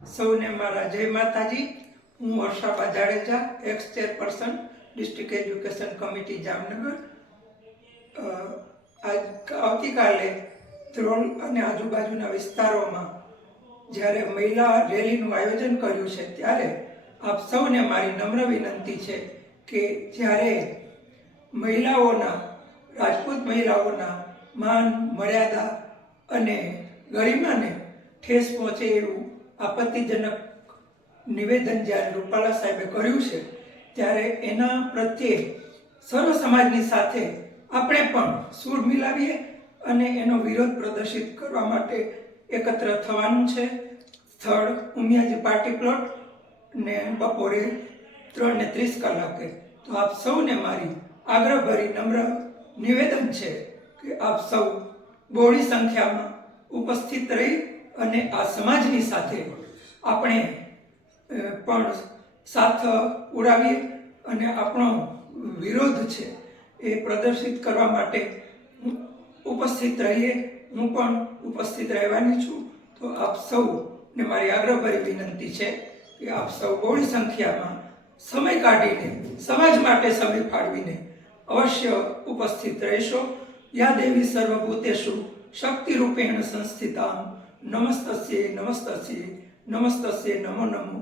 સૌને મારા જય માતાજી. હું Varshaba Jadeja ex chairperson district education committee Jamnagar આજ આવતીકાલે ધ્રોલ અને આજુબાજુના વિસ્તારોમાં જ્યારે મહિલા રેલીનું આયોજન કર્યું છે, ત્યારે આપ સૌને મારી નમ્ર વિનંતી છે કે જ્યારે મહિલાઓના, રાજપૂત મહિલાઓના માન મર્યાદા અને ગરિમાને ઠેસ પહોંચે એવું આપત્તિજનક નિવેદન જ્યારે રૂપાલા સાહેબે કર્યું છે, ત્યારે એના પ્રત્યે સર્વ સમાજની સાથે આપણે પણ સૂર મિલાવીએ અને એનો વિરોધ પ્રદર્શિત કરવા માટે એકત્ર થવાનું છે. સ્થળ ઉમિયાજી પાર્ટી પ્લોટ ને બપોરે ત્રણ ને ત્રીસ કલાકે. તો આપ સૌને મારી આગ્રહભરી નમ્ર નિવેદન છે કે આપ સૌ બહોળી સંખ્યામાં ઉપસ્થિત રહી અને આ સમાજની સાથે આપણે પણ સાથ ઉડાવીએ અને આપણો વિરોધ છે એ પ્રદર્શિત કરવા માટે ઉપસ્થિત રહીએ. હું પણ ઉપસ્થિત રહેવાની છું. તો આપ સૌને મારી આગ્રહભરી વિનંતી છે કે આપ સૌ બહોળી સંખ્યામાં સમય કાઢીને, સમાજ માટે સમય ફાળવીને અવશ્ય ઉપસ્થિત રહેશો. યા દેવી સર્વભૂતેષુ શક્તિરૂપેણ સંસ્થિતામ નમસ્તસ્ય નમસ્તસ્ય નમસ્તસ્ય નમો નમો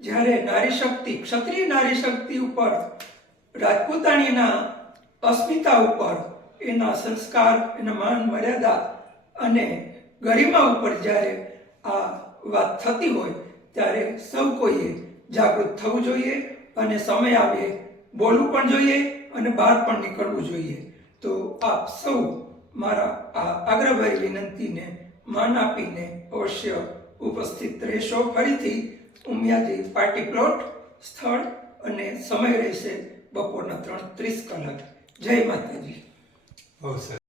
જ્યારે નારી શક્તિ ક્ષત્રિય નારી શક્તિ ઉપર, રાજપૂતાણીના અસ્મિતા ઉપર, એના સંસ્કાર, એના માન, મર્યાદા અને ગરિમા ઉપર જ્યારે આ વાત થતી હોય, ત્યારે સૌ કોઈએ જાગૃત થવું જોઈએ અને સમય આવે, બોલવું પણ જોઈએ અને બહાર પણ નીકળવું જોઈએ. તો આપ સૌ મારા આ આગ્રહભરી વિનંતીને માન આપીને અવશ્ય ઉપસ્થિત રહેશો. ફરીથી ઉમિયાજી પાર્ટી પ્લોટ સ્થળ અને સમય રહેશે બપોરના ત્રણ ત્રીસ કલાક. જય માતાજી. સરસ.